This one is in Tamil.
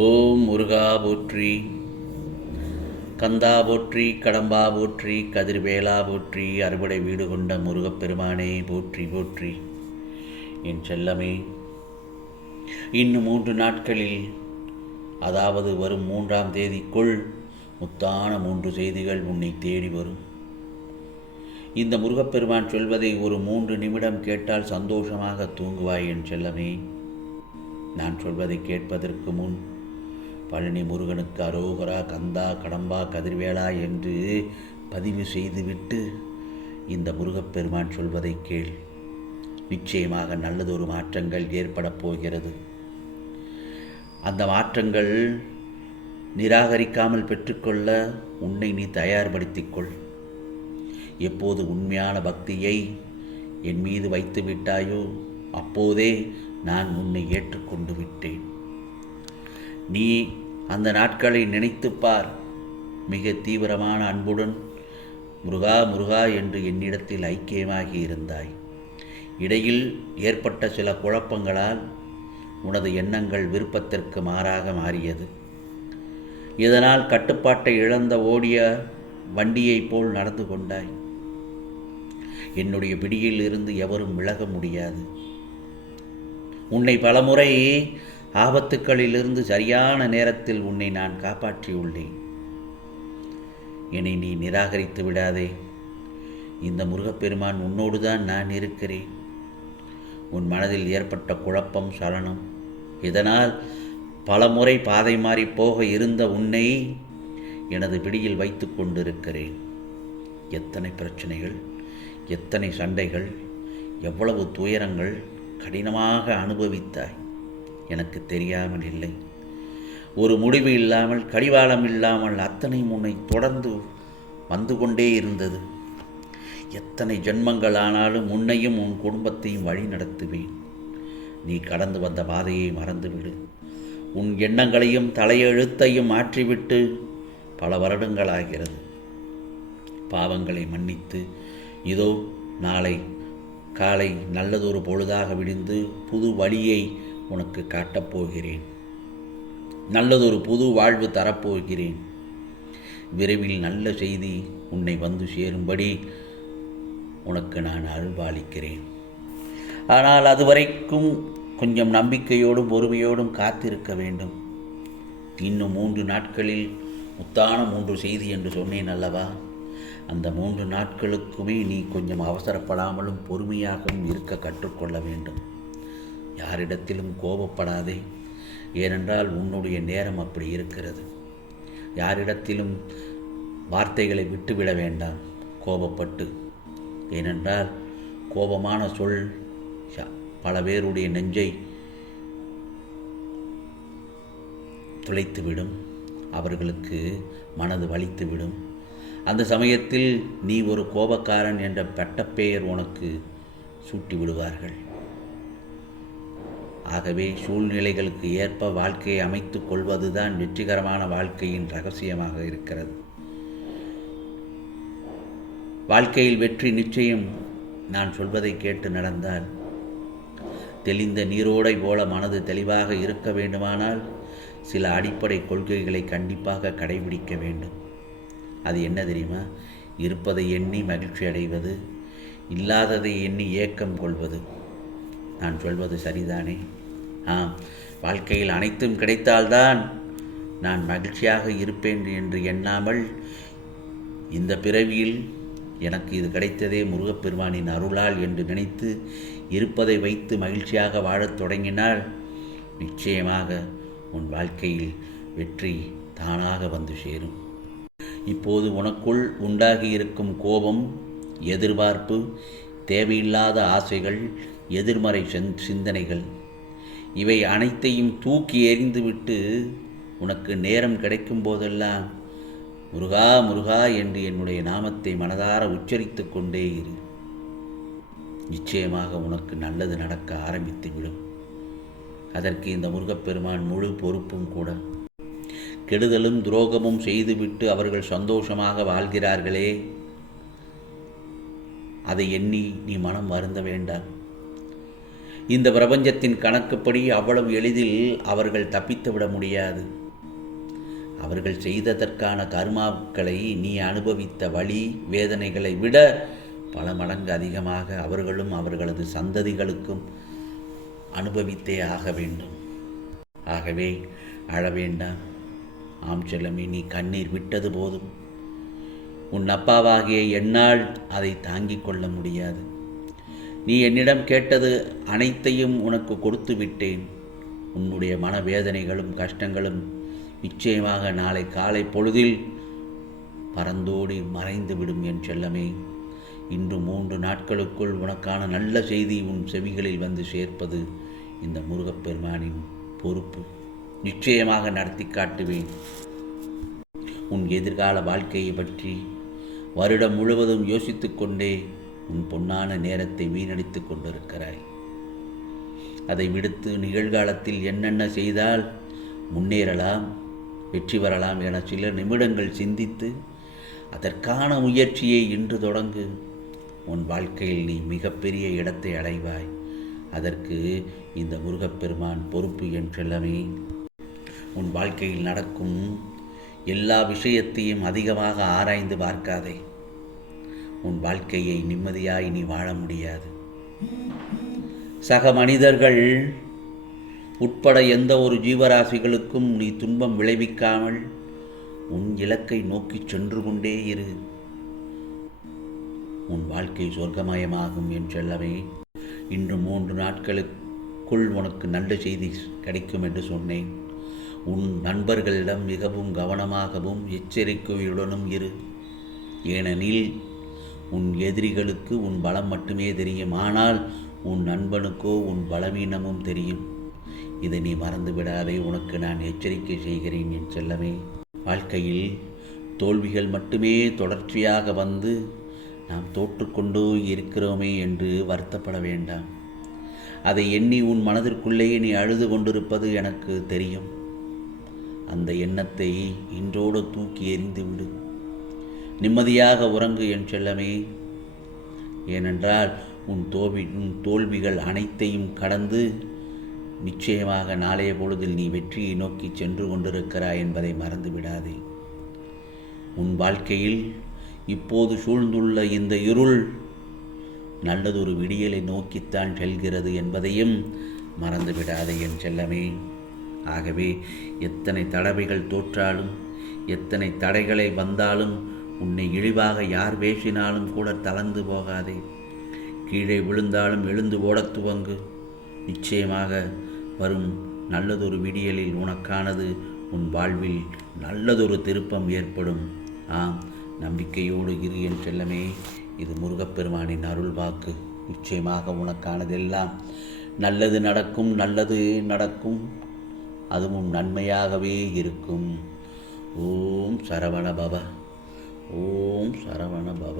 ஓம் முருகா போற்றி, கந்தா போற்றி, கடம்பா போற்றி, கதிர்வேலா போற்றி, அறுபடை வீடு கொண்ட முருகப்பெருமானே போற்றி போற்றி. என் செல்லமே, இன்னும் 3 நாட்களில், அதாவது வரும் 3ஆம் தேதிக்குள் முத்தான 3 செய்திகள் உன்னை தேடி வரும். இந்த முருகப்பெருமான் சொல்வதை ஒரு 3 நிமிடம் கேட்டால் சந்தோஷமாக தூங்குவாய் என் செல்லமே. நான் சொல்வதை கேட்பதற்கு முன் பழனி முருகனுக்கு அரோகரா, கந்தா, கடம்பா, கதிர்வேலா என்று பதிவு செய்துவிட்டு இந்த முருகப்பெருமான் சொல்வதை கேள். நிச்சயமாக நல்லதொரு மாற்றங்கள் ஏற்படப் போகிறது. அந்த மாற்றங்கள் நிராகரிக்காமல் பெற்றுக்கொள்ள உன்னை நீ தயார்படுத்திக்கொள். எப்போது உண்மையான பக்தியை என் மீது வைத்து விட்டாயோ அப்போதே நான் உன்னை ஏற்றுக்கொண்டு விட்டேன். நீ அந்த நாட்களை நினைத்துப்பார். மிக தீவிரமான அன்புடன் முருகா முருகா என்று என்னிடத்தில் ஐக்கியமாகி இருந்தாய். இடையில் ஏற்பட்ட சில குழப்பங்களால் உனது எண்ணங்கள் விருப்பத்திற்கு மாறாக மாறியது. இதனால் கட்டுப்பாட்டை இழந்த ஓடிய வண்டியைப் போல் நடந்து கொண்டாய். என்னுடைய பிடியில் இருந்து எவரும் விலக முடியாது. உன்னை பலமுறை ஆபத்துக்களிலிருந்து சரியான நேரத்தில் உன்னை நான் காப்பாற்றியுள்ளேன். என்னை நீ நிராகரித்து விடாதே. இந்த முருகப்பெருமான் உன்னோடு தான் நான் இருக்கிறேன். உன் மனதில் ஏற்பட்ட குழப்பம், சலனம், இதனால் பலமுறை பாதை மாறி போக இருந்த உன்னை எனது பிடியில் வைத்து கொண்டிருக்கிறேன். எத்தனை பிரச்சனைகள், எத்தனை சண்டைகள், எவ்வளவு துயரங்கள் கடினமாக அனுபவித்தாய். எனக்கு தெரியாமல் இல்லை. ஒரு முடிவு இல்லாமல், கடிவாளம் இல்லாமல் அத்தனையும் உன்னை தொடர்ந்து வந்து கொண்டே இருந்தது. எத்தனை ஜென்மங்கள் ஆனாலும் உன்னையும் உன் குடும்பத்தையும் வழி நடத்துவேன். நீ கடந்து வந்த பாதையை மறந்துவிடு. உன் எண்ணங்களையும் தலையெழுத்தையும் மாற்றிவிட்டு பல வருடங்களாகிறது. பாவங்களை மன்னித்து இதோ நாளை காலை நல்லதொரு பொழுதாக விடிந்து புது வழியை உனக்கு காட்டப்போகிறேன். நல்லதொரு புது வாழ்வு தரப்போகிறேன். விரைவில் நல்ல செய்தி உன்னை வந்து சேரும்படி உனக்கு நான் அருள்பாலிக்கிறேன். ஆனால் அதுவரைக்கும் கொஞ்சம் நம்பிக்கையோடும் பொறுமையோடும் காத்திருக்க வேண்டும். இன்னும் 3 நாட்களில் முத்தான 3 செய்தி என்று சொன்னேன் அல்லவா? அந்த 3 நாட்களுக்குமே நீ கொஞ்சம் அவசரப்படாமலும் பொறுமையாகவும் இருக்க கற்றுக்கொள்ள வேண்டும். யாரிடத்திலும் கோபப்படாதே. ஏனென்றால் உன்னுடைய நேரம் அப்படி இருக்கிறது. யாரிடத்திலும் வார்த்தைகளை விட்டுவிட வேண்டாம் கோபப்பட்டு. ஏனென்றால் கோபமான சொல் பல பேருடைய நெஞ்சை துளைத்துவிடும். அவர்களுக்கு மனது வலித்துவிடும். அந்த சமயத்தில் நீ ஒரு கோபக்காரன் என்ற பட்டப்பெயர் உனக்கு சூட்டி விடுவார்கள். ஆகவே சூழ்நிலைகளுக்கு ஏற்ப வாழ்க்கையை அமைத்து கொள்வதுதான் வெற்றிகரமான வாழ்க்கையின் ரகசியமாக இருக்கிறது. வாழ்க்கையில் வெற்றி நிச்சயம். நான் சொல்வதை கேட்டு நடந்தால் தெளிந்த நீரோடை போல மனது தெளிவாக இருக்க வேண்டுமானால் சில அடிப்படை கொள்கைகளை கண்டிப்பாக கடைபிடிக்க வேண்டும். அது என்ன தெரியுமா? இருப்பதை எண்ணி மகிழ்ச்சி அடைவது, இல்லாததை எண்ணி ஏக்கம் கொள்வது. நான் சொல்வது சரிதானே? ஆம், வாழ்க்கையில் அனைத்தும் கிடைத்தால்தான் நான் மகிழ்ச்சியாக இருப்பேன் என்று எண்ணாமல், இந்த பிறவியில் எனக்கு இது கிடைத்ததே முருகப்பெருமானின் அருளால் என்று நினைத்து இருப்பதை வைத்து மகிழ்ச்சியாக வாழத் தொடங்கினால் நிச்சயமாக உன் வாழ்க்கையில் வெற்றி தானாக வந்து சேரும். இப்போது உனக்குள் உண்டாகி இருக்கும் கோபம், எதிர்பார்ப்பு, தேவையில்லாத ஆசைகள், எதிர்மறை சிந்தனைகள், இவை அனைத்தையும் தூக்கி எறிந்துவிட்டு உனக்கு நேரம் கிடைக்கும் போதெல்லாம் முருகா முருகா என்று என்னுடைய நாமத்தை மனதார உச்சரித்து கொண்டே இரு. நிச்சயமாக உனக்கு நல்லது நடக்க ஆரம்பித்துவிடும். அதற்கு இந்த முருகப்பெருமான் முழு பொறுப்பும் கூட. கெடுதலும் துரோகமும் செய்துவிட்டு அவர்கள் சந்தோஷமாக வாழ்கிறார்களே, அதை எண்ணி நீ மனம் வருந்த வேண்டாம். இந்த பிரபஞ்சத்தின் கணக்குப்படி அவ்வளவு எளிதில் அவர்கள் தப்பித்துவிட முடியாது. அவர்கள் செய்ததற்கான கர்மாக்களை நீ அனுபவித்த வலி வேதனைகளை விட பல மடங்கு அதிகமாக அவர்களும் அவர்களது சந்ததிகளுக்கும் அனுபவித்தே ஆக வேண்டும். ஆகவே அழ வேண்டாம். ஆம் செல்லமே, நீ கண்ணீர் விட்டது போதும். உன் அப்பாவாகிய என்னால் அதை தாங்கிக் கொள்ள முடியாது. நீ என்னிடம் கேட்டது அனைத்தையும் உனக்கு கொடுத்து விட்டேன். உன்னுடைய மனவேதனைகளும் கஷ்டங்களும் நிச்சயமாக நாளை காலை பொழுதில் பறந்தோடி மறைந்துவிடும் என் செல்லமே. இன்று 3 நாட்களுக்குள் உனக்கான நல்ல செய்தி உன் செவிகளில் வந்து சேர்ப்பது இந்த முருகப்பெருமானின் பொறுப்பு. நிச்சயமாக நடத்தி காட்டுவேன். உன் எதிர்கால வாழ்க்கையை பற்றி வருடம் முழுவதும் யோசித்து கொண்டே உன் பொன்னான நேரத்தை வீணடித்து கொண்டிருக்கிறாய். அதை விடுத்து நிகழ்காலத்தில் என்னென்ன செய்தால் முன்னேறலாம், வெற்றி பெறலாம் என சில நிமிடங்கள் சிந்தித்து அதற்கான முயற்சியை இன்று தொடங்கு. உன் வாழ்க்கையில் நீ மிகப்பெரிய இடத்தை அடைவாய். அதற்கு இந்த முருகப்பெருமான் பொறுப்பு என் செல்லமே. உன் வாழ்க்கையில் நடக்கும் எல்லா விஷயத்தையும் அதிகமாக ஆராய்ந்து பார்க்காதே. உன் வாழ்க்கையை நிம்மதியாய் நீ வாழ முடியாது. சக மனிதர்கள் உட்பட எந்த ஒரு ஜீவராசிகளுக்கும் நீ துன்பம் விளைவிக்காமல் உன் இலக்கை நோக்கி சென்று கொண்டே இரு. உன் வாழ்க்கை சொர்க்கமயமாகும் என் செல்லவே. இன்று 3 நாட்களுக்குள் உனக்கு நல்ல செய்தி கிடைக்கும் என்று சொன்னேன். உன் நண்பர்களிடம் மிகவும் கவனமாகவும் எச்சரிக்கையுடனும் இரு. ஏனெனில் உன் எதிரிகளுக்கு உன் பலம் மட்டுமே தெரியும், ஆனால் உன் நண்பனுக்கோ உன் பலவீனமும் தெரியும். இதை நீ மறந்து விடாதே. உனக்கு நான் எச்சரிக்கை செய்கிறேன் என் செல்லமே. வாழ்க்கையில் தோல்விகள் மட்டுமே தொடர்ச்சியாக வந்து நாம் தோற்றுக்கொண்டோ இருக்கிறோமே என்று வருத்தப்பட வேண்டாம். அதை எண்ணி உன் மனதிற்குள்ளேயே நீ அழுது கொண்டிருப்பது எனக்கு தெரியும். அந்த எண்ணத்தை இன்றோடு தூக்கி எறிந்து விடு. நிம்மதியாக உறங்கு என் செல்லமே. ஏனென்றால் உன் தோல்விகள் அனைத்தையும் கடந்து நிச்சயமாக நாளைய பொழுதில் நீ வெற்றியை நோக்கி சென்று கொண்டிருக்கிறாய் என்பதை மறந்து விடாதே. உன் வாழ்க்கையில் இப்போது சூழ்ந்துள்ள இந்த இருள் நல்லதொரு விடியலை நோக்கித்தான் செல்கிறது என்பதையும் மறந்து விடாதே என் செல்லமே. ஆகவே எத்தனை தடவைகள் தோற்றாலும் எத்தனை தடைகளை வந்தாலும் உன்னை இழிவாக யார் பேசினாலும் கூட தளர்ந்து போகாதே. கீழே விழுந்தாலும் எழுந்து ஓடத் துவங்கு. நிச்சயமாக வரும் நல்லதொரு விடியலில் உனக்கானது உன் வாழ்வில் நல்லதொரு திருப்பம் ஏற்படும். ஆம், நம்பிக்கையோடு இரு என் செல்லமே. இது முருகப்பெருமானின் அருள் வாக்கு. நிச்சயமாக உனக்கானதெல்லாம் நல்லது நடக்கும், நல்லது நடக்கும், அதுவும் நன்மையாகவே இருக்கும். ஓம் சரவண பவ. ஓம் சரவண பவ.